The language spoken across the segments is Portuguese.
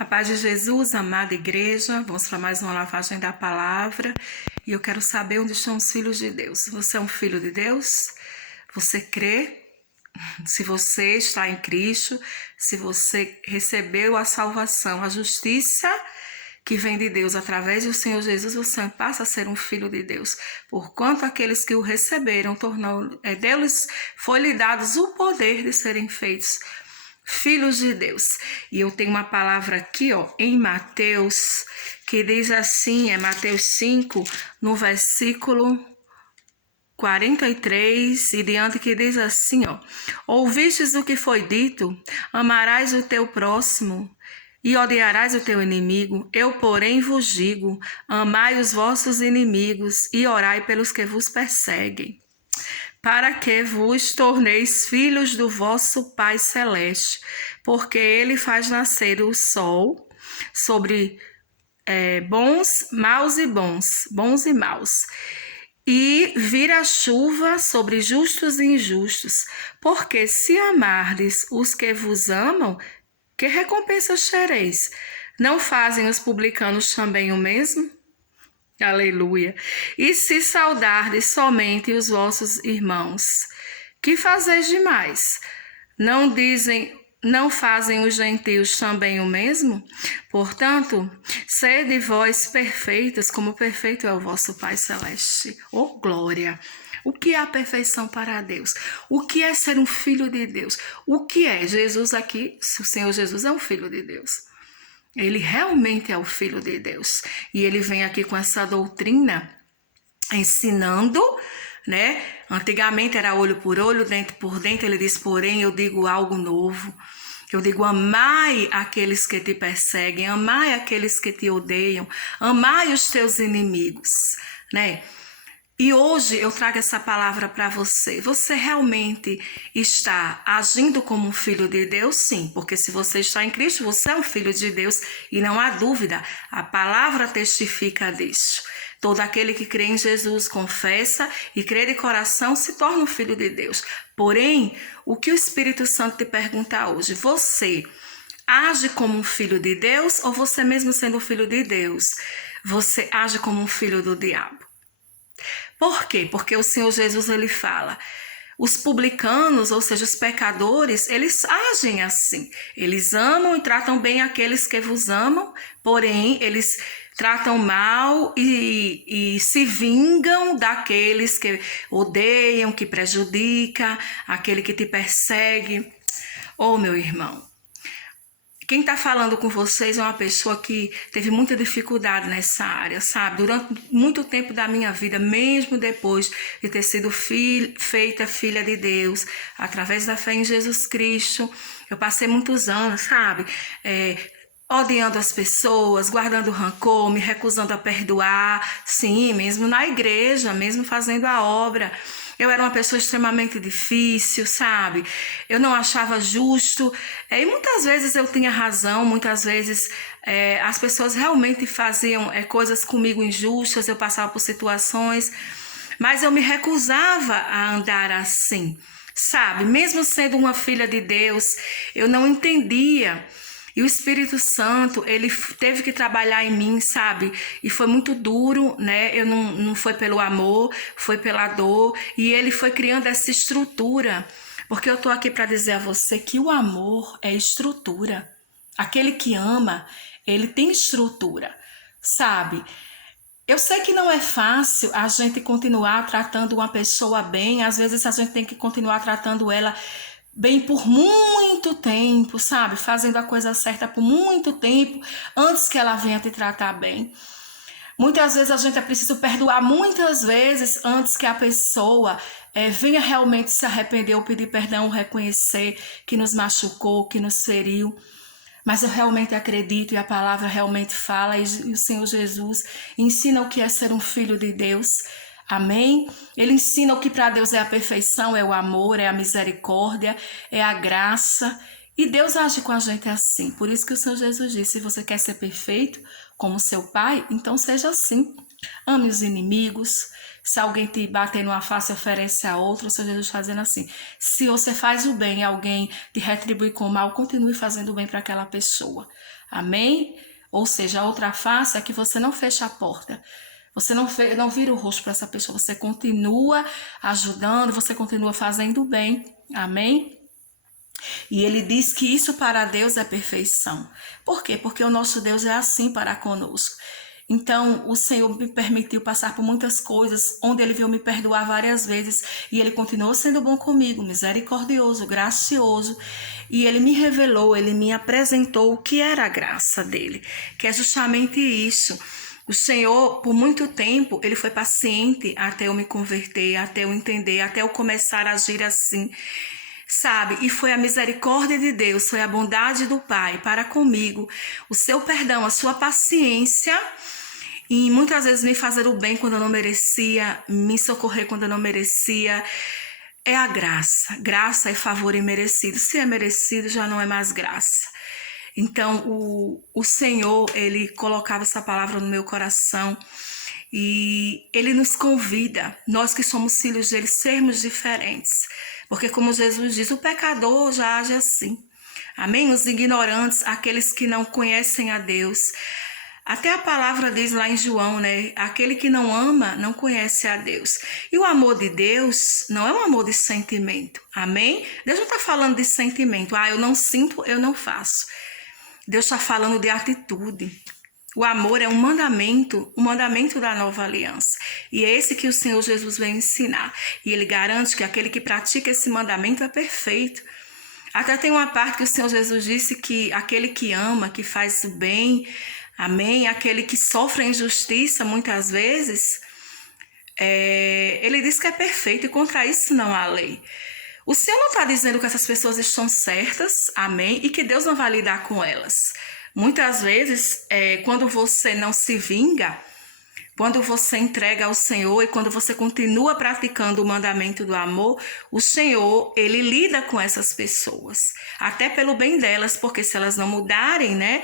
A paz de Jesus, amada igreja, vamos para mais uma lavagem da palavra e eu quero saber onde estão os filhos de Deus. Você é um filho de Deus? Você crê? Se você está em Cristo, se você recebeu a salvação, a justiça que vem de Deus através do Senhor Jesus, você passa a ser um filho de Deus. Porquanto aqueles que o receberam, deles foi-lhe dados o poder de serem feitos filhos de Deus. E eu tenho uma palavra aqui, em Mateus, que diz assim, é Mateus 5, no versículo 43 e diante, que diz assim, ouvistes o que foi dito, amarás o teu próximo e odiarás o teu inimigo. Eu, porém, vos digo, amai os vossos inimigos e orai pelos que vos perseguem, para que vos torneis filhos do vosso Pai Celeste, porque Ele faz nascer o sol sobre maus e maus, e vira a chuva sobre justos e injustos. Porque se amardes os que vos amam, que recompensa tereis? Não fazem os publicanos também o mesmo? Aleluia. E se saudardes somente os vossos irmãos, que fazeis demais? Não fazem os gentios também o mesmo? Portanto, sede vós perfeitos, como perfeito é o vosso Pai Celeste. Oh, glória! O que é a perfeição para Deus? O que é ser um filho de Deus? O que é? Jesus aqui, o Senhor Jesus é um filho de Deus. Ele realmente é o Filho de Deus. E ele vem aqui com essa doutrina, ensinando, né? Antigamente era olho por olho, dente por dente. Ele diz, porém, eu digo algo novo. Eu digo, amai aqueles que te perseguem, amai aqueles que te odeiam, amai os teus inimigos, né? E hoje eu trago essa palavra para você. Você realmente está agindo como um filho de Deus? Sim, porque se você está em Cristo, você é um filho de Deus e não há dúvida. A palavra testifica disso. Todo aquele que crê em Jesus, confessa e crê de coração, se torna um filho de Deus. Porém, o que o Espírito Santo te pergunta hoje? Você age como um filho de Deus ou você mesmo sendo um filho de Deus, você age como um filho do diabo? Por quê? Porque o Senhor Jesus, ele fala, os publicanos, ou seja, os pecadores, eles agem assim. Eles amam e tratam bem aqueles que vos amam, porém, eles tratam mal e se vingam daqueles que odeiam, que prejudicam, aquele que te persegue. Oh, meu irmão, quem está falando com vocês é uma pessoa que teve muita dificuldade nessa área, sabe? Durante muito tempo da minha vida, mesmo depois de ter sido feita filha de Deus, através da fé em Jesus Cristo, eu passei muitos anos, sabe? Odiando as pessoas, guardando rancor, me recusando a perdoar, sim, mesmo na igreja, mesmo fazendo a obra. Eu era uma pessoa extremamente difícil, sabe? Eu não achava justo. E muitas vezes eu tinha razão, muitas vezes as pessoas realmente faziam coisas comigo injustas, eu passava por situações, mas eu me recusava a andar assim, sabe? Mesmo sendo uma filha de Deus, eu não entendia. E o Espírito Santo, ele teve que trabalhar em mim, sabe? E foi muito duro, né? Eu não foi pelo amor, foi pela dor. E ele foi criando essa estrutura. Porque eu tô aqui para dizer a você que o amor é estrutura. Aquele que ama, ele tem estrutura, sabe? Eu sei que não é fácil a gente continuar tratando uma pessoa bem. Às vezes a gente tem que continuar tratando ela bem por muito tempo, sabe? Fazendo a coisa certa por muito tempo, antes que ela venha te tratar bem. Muitas vezes a gente é preciso perdoar muitas vezes antes que a pessoa venha realmente se arrepender ou pedir perdão, reconhecer que nos machucou, que nos feriu. Mas eu realmente acredito e a palavra realmente fala e o Senhor Jesus ensina o que é ser um filho de Deus. Amém? Ele ensina o que para Deus é a perfeição, é o amor, é a misericórdia, é a graça. E Deus age com a gente assim. Por isso que o Senhor Jesus disse, se você quer ser perfeito como seu Pai, então seja assim. Ame os inimigos, Se alguém te bater numa face, oferece a outra. O Senhor Jesus está dizendo assim: se você faz o bem e alguém te retribui com o mal, continue fazendo o bem para aquela pessoa. Amém? Ou seja, a outra face é que você não fecha a porta. Você não vira o rosto para essa pessoa. Você continua ajudando, você continua fazendo o bem. Amém? E ele diz que isso para Deus é perfeição. Por quê? Porque o nosso Deus é assim para conosco. Então, o Senhor me permitiu passar por muitas coisas, onde Ele veio me perdoar várias vezes, e Ele continuou sendo bom comigo, misericordioso, gracioso, e Ele me revelou, Ele me apresentou o que era a graça dEle, que é justamente isso. O Senhor, por muito tempo, Ele foi paciente até eu me converter, até eu entender, até eu começar a agir assim, sabe? E foi a misericórdia de Deus, foi a bondade do Pai para comigo, o seu perdão, a sua paciência, e muitas vezes me fazer o bem quando eu não merecia, me socorrer quando eu não merecia. É a graça. Graça é favor imerecido. Se é merecido, já não é mais graça. Então, o Senhor, Ele colocava essa palavra no meu coração e Ele nos convida, nós que somos filhos dele, sermos diferentes. Porque como Jesus diz, o pecador já age assim. Amém? Os ignorantes, aqueles que não conhecem a Deus. Até a palavra diz lá em João, né? Aquele que não ama, não conhece a Deus. E o amor de Deus não é um amor de sentimento. Amém? Deus não está falando de sentimento. Eu não sinto, eu não faço. Deus está falando de atitude. O amor é um mandamento da nova aliança. E é esse que o Senhor Jesus vem ensinar. E Ele garante que aquele que pratica esse mandamento é perfeito. Até tem uma parte que o Senhor Jesus disse que aquele que ama, que faz o bem, amém? Aquele que sofre a injustiça muitas vezes, Ele diz que é perfeito e contra isso não há lei. O Senhor não está dizendo que essas pessoas estão certas, amém? E que Deus não vai lidar com elas. Muitas vezes, quando você não se vinga, quando você entrega ao Senhor e quando você continua praticando o mandamento do amor, o Senhor, Ele lida com essas pessoas. Até pelo bem delas, porque se elas não mudarem, né?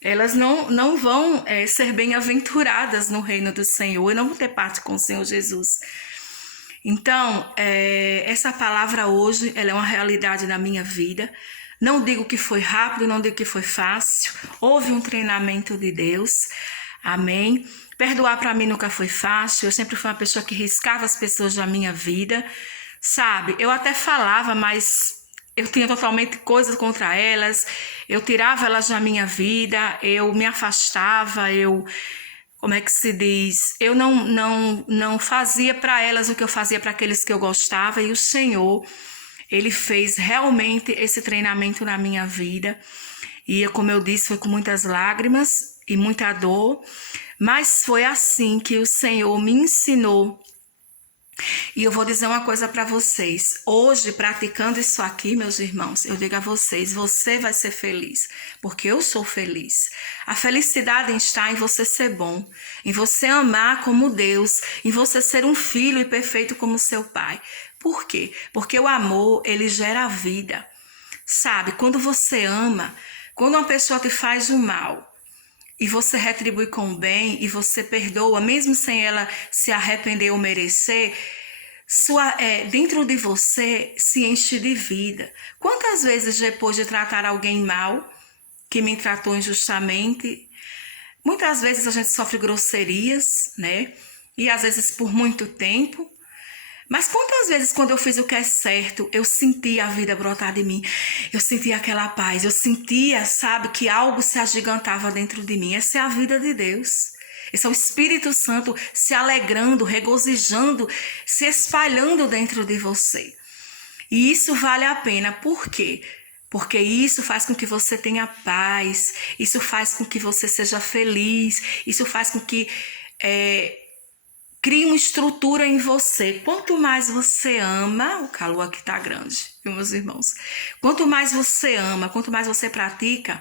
Elas não vão ser bem-aventuradas no reino do Senhor e não vão ter parte com o Senhor Jesus. Então, essa palavra hoje, ela é uma realidade na minha vida. Não digo que foi rápido, não digo que foi fácil. Houve um treinamento de Deus. Amém? Perdoar para mim nunca foi fácil. Eu sempre fui uma pessoa que riscava as pessoas da minha vida. Sabe? Eu até falava, mas eu tinha totalmente coisas contra elas. Eu tirava elas da minha vida. Eu me afastava. Como é que se diz? Eu não fazia para elas o que eu fazia para aqueles que eu gostava. E o Senhor, Ele fez realmente esse treinamento na minha vida. E como eu disse, foi com muitas lágrimas e muita dor. Mas foi assim que o Senhor me ensinou. E eu vou dizer uma coisa para vocês. Hoje, praticando isso aqui, meus irmãos, eu digo a vocês, você vai ser feliz, porque eu sou feliz. A felicidade está em você ser bom, em você amar como Deus, em você ser um filho e perfeito como seu pai. Por quê? Porque o amor, ele gera vida. Sabe, quando você ama, quando uma pessoa te faz o mal, e você retribui com o bem, e você perdoa, mesmo sem ela se arrepender ou merecer, dentro de você se enche de vida. Quantas vezes depois de tratar alguém mal, que me tratou injustamente, muitas vezes a gente sofre grosserias, né? E às vezes por muito tempo. Mas quantas vezes quando eu fiz o que é certo, eu sentia a vida brotar de mim, eu sentia aquela paz, eu sentia, sabe, que algo se agigantava dentro de mim. Essa é a vida de Deus. Esse é o Espírito Santo se alegrando, regozijando, se espalhando dentro de você. E isso vale a pena. Por quê? Porque isso faz com que você tenha paz, isso faz com que você seja feliz, isso faz com que crie uma estrutura em você. Quanto mais você ama, o calor aqui tá grande, viu, meus irmãos? Quanto mais você ama, quanto mais você pratica,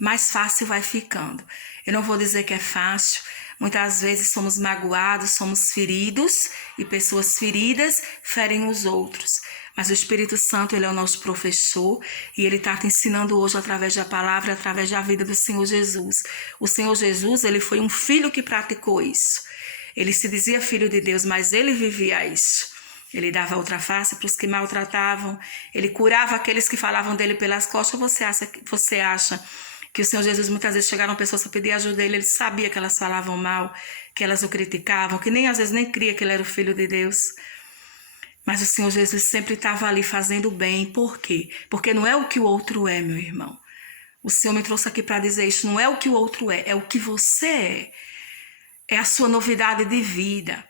mais fácil vai ficando. Eu não vou dizer que é fácil. Muitas vezes somos magoados, somos feridos, e pessoas feridas ferem os outros. Mas o Espírito Santo, ele é o nosso professor, e ele está te ensinando hoje através da palavra, através da vida do Senhor Jesus. O Senhor Jesus, ele foi um filho que praticou isso. Ele se dizia filho de Deus, mas ele vivia isso. Ele dava outra face para os que maltratavam. Ele curava aqueles que falavam dele pelas costas. Você acha que o Senhor Jesus muitas vezes chegaram pessoas para pedir ajuda dele? Ele sabia que elas falavam mal, que elas o criticavam, que nem às vezes nem cria que ele era o filho de Deus. Mas o Senhor Jesus sempre estava ali fazendo bem. Por quê? Porque não é o que o outro é, meu irmão. O Senhor me trouxe aqui para dizer isso. Não é o que o outro é o que você é. É a sua novidade de vida.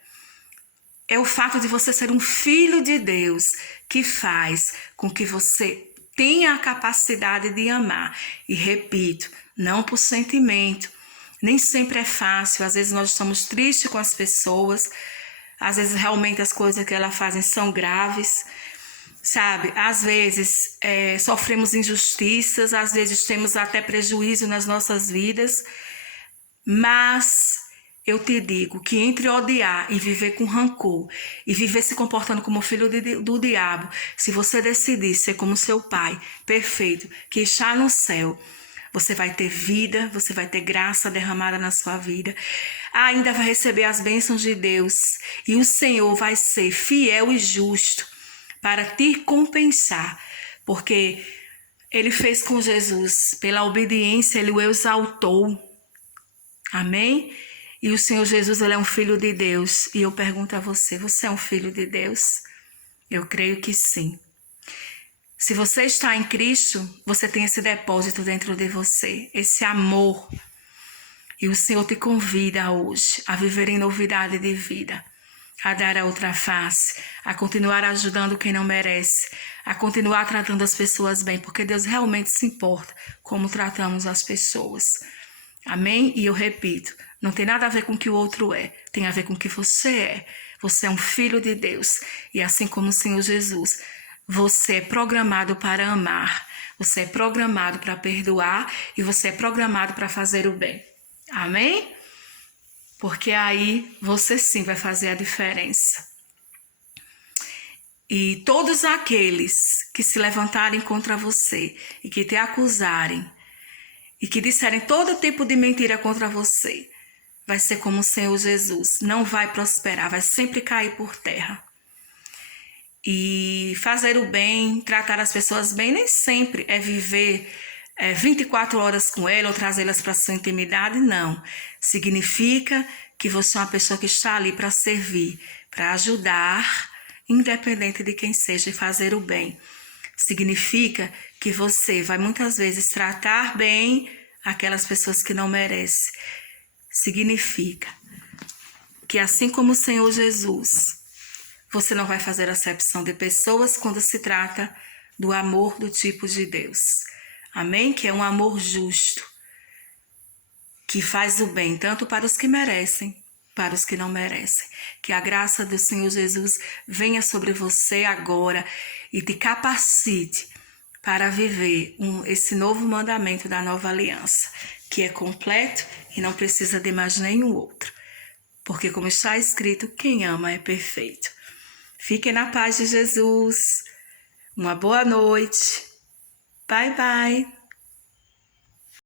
É o fato de você ser um filho de Deus que faz com que você tenha a capacidade de amar. E repito, não por sentimento. Nem sempre é fácil. Às vezes nós estamos tristes com as pessoas. Às vezes realmente as coisas que elas fazem são graves. Sabe? Às vezes sofremos injustiças. Às vezes temos até prejuízo nas nossas vidas. Mas eu te digo que entre odiar e viver com rancor e viver se comportando como filho do diabo, se você decidir ser como seu pai, perfeito, que está no céu, você vai ter vida, você vai ter graça derramada na sua vida, ainda vai receber as bênçãos de Deus e o Senhor vai ser fiel e justo para te compensar, porque Ele fez com Jesus, pela obediência Ele o exaltou. Amém? E o Senhor Jesus, Ele é um filho de Deus. E eu pergunto a você, você é um filho de Deus? Eu creio que sim. Se você está em Cristo, você tem esse depósito dentro de você, esse amor. E o Senhor te convida hoje a viver em novidade de vida, a dar a outra face, a continuar ajudando quem não merece, a continuar tratando as pessoas bem, porque Deus realmente se importa como tratamos as pessoas. Amém? E eu repito, não tem nada a ver com o que o outro é, tem a ver com o que você é. Você é um filho de Deus e assim como o Senhor Jesus, você é programado para amar, você é programado para perdoar e você é programado para fazer o bem. Amém? Porque aí você sim vai fazer a diferença. E todos aqueles que se levantarem contra você e que te acusarem, e que disserem todo tipo de mentira contra você, vai ser como o Senhor Jesus, não vai prosperar, vai sempre cair por terra. E fazer o bem, tratar as pessoas bem, nem sempre é viver 24 horas com ela ou trazê-las para sua intimidade, não. Significa que você é uma pessoa que está ali para servir, para ajudar, independente de quem seja, e fazer o bem. Significa que você vai muitas vezes tratar bem aquelas pessoas que não merecem. Significa que assim como o Senhor Jesus, você não vai fazer acepção de pessoas quando se trata do amor do tipo de Deus. Amém? Que é um amor justo, que faz o bem tanto para os que merecem, para os que não merecem. Que a graça do Senhor Jesus venha sobre você agora e te capacite para viver esse novo mandamento da nova aliança, que é completo e não precisa de mais nenhum outro. Porque como está escrito, quem ama é perfeito. Fiquem na paz de Jesus. Uma boa noite. Bye, bye.